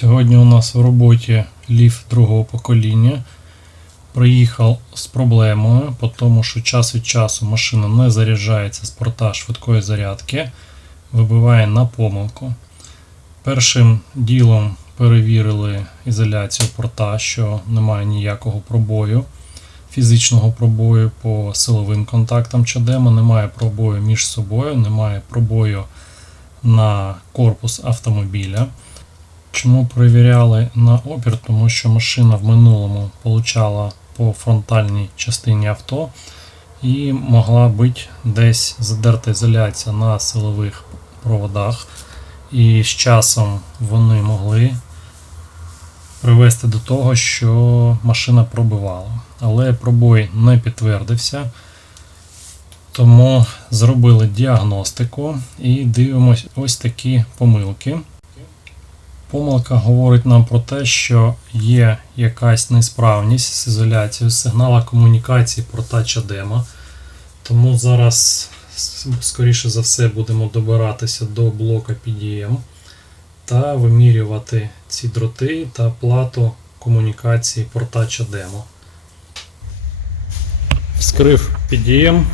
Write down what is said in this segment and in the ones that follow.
Сьогодні у нас в роботі ліфт другого покоління. Приїхав з проблемою, тому що час від часу машина не заряджається з порта швидкої зарядки, вибиває на помилку. Першим ділом перевірили ізоляцію порта, що немає ніякого пробою, фізичного пробою по силовим контактам чадема, немає пробою між собою, немає пробою на корпус автомобіля. Чому перевіряли на опір? Тому що машина в минулому получала по фронтальній частині авто і могла бути десь задерта ізоляція на силових проводах. І з часом вони могли привести до того, що машина пробивала. Але пробой не підтвердився. Тому зробили діагностику і дивимось ось такі помилки. Помилка говорить нам про те, що є якась несправність з ізоляцією сигнала комунікації порта чадема. Тому зараз, скоріше за все, будемо добиратися до блока PDM та вимірювати ці дроти та плату комунікації порта чадема. Вскрив PDM,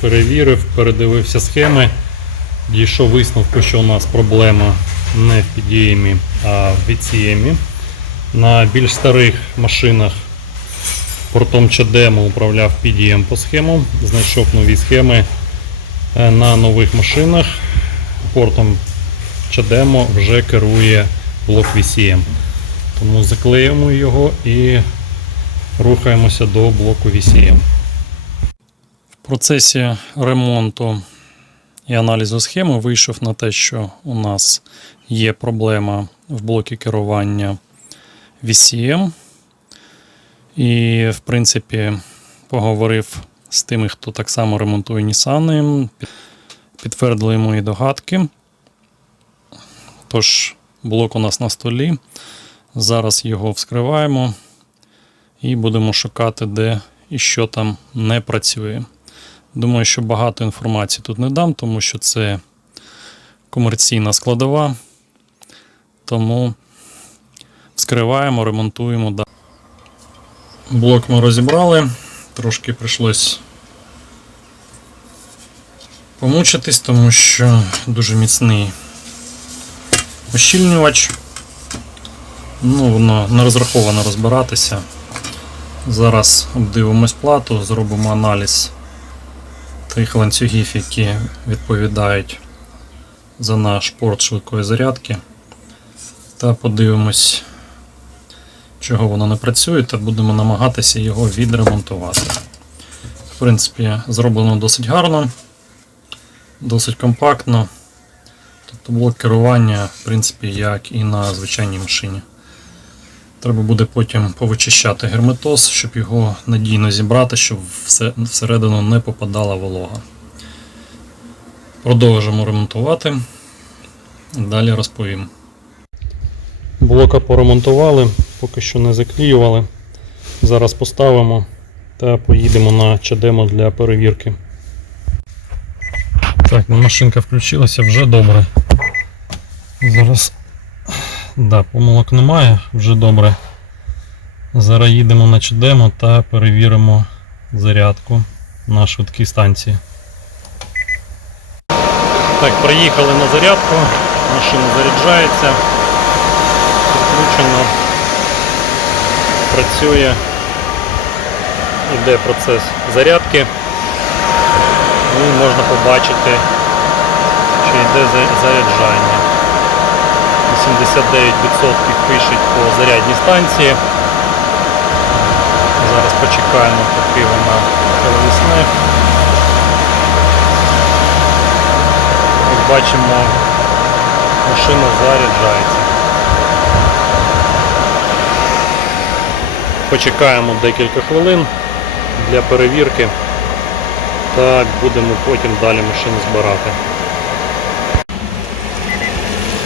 перевірив, передивився схеми. Дійшов висновку, що у нас проблема не в PDM, а в VCM. На більш старих машинах портом чадему управляв PDM по схемам, знайшов нові схеми Е, на нових машинах. Портом чадемо вже керує блок VCM. Тому заклеїмо його і рухаємося до блоку VCM. В процесі ремонту і аналізу схеми вийшов на те, що у нас є проблема в блокі керування VCM. І, в принципі, поговорив з тими, хто так само ремонтує Nissan, підтвердили мої догадки. Тож, блок у нас на столі. Зараз його вскриваємо і будемо шукати, де і що там не працює. Думаю, що багато інформації тут не дам, тому що це комерційна складова. Тому вскриваємо, ремонтуємо. Блок ми розібрали, трошки прийшлось помучитись, тому що дуже міцний ощільнювач. Ну, воно не розраховано розбиратися. Зараз обдивимось плату, зробимо аналіз тих ланцюгів, які відповідають за наш порт швидкої зарядки. Та подивимось, чого воно не працює, та будемо намагатися його відремонтувати. В принципі, зроблено досить гарно, досить компактно. Тобто блок керування, в принципі, як і на звичайній машині. Треба буде потім повичищати герметоз, щоб його надійно зібрати, щоб всередину не попадала волога. Продовжимо ремонтувати. Далі розповім. Блока поремонтували, поки що не заклеювали. Зараз поставимо та поїдемо на чадемо для перевірки. Так, ну машинка включилася вже добре. Зараз Да, помилок немає, вже добре. Зараз їдемо на Чедемо та перевіримо зарядку на швидкій станції. Так, приїхали на зарядку, машина заряджається, підключено, працює, йде процес зарядки. І можна побачити, що йде заряджання. 89% пишуть по зарядній станції. Зараз почекаємо, поки вона перевісне. Як бачимо, машина заряджається. Почекаємо декілька хвилин для перевірки та будемо потім далі машину збирати.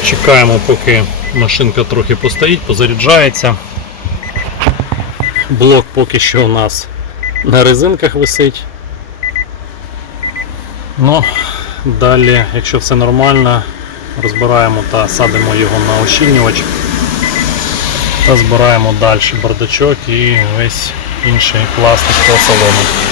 Чекаємо, поки машинка трохи постоїть, позаряджається. Блок поки що у нас на резинках висить. Ну, далі, якщо все нормально, розбираємо та садимо його на ощільнювач та збираємо далі бардачок і весь інший пластик того салону.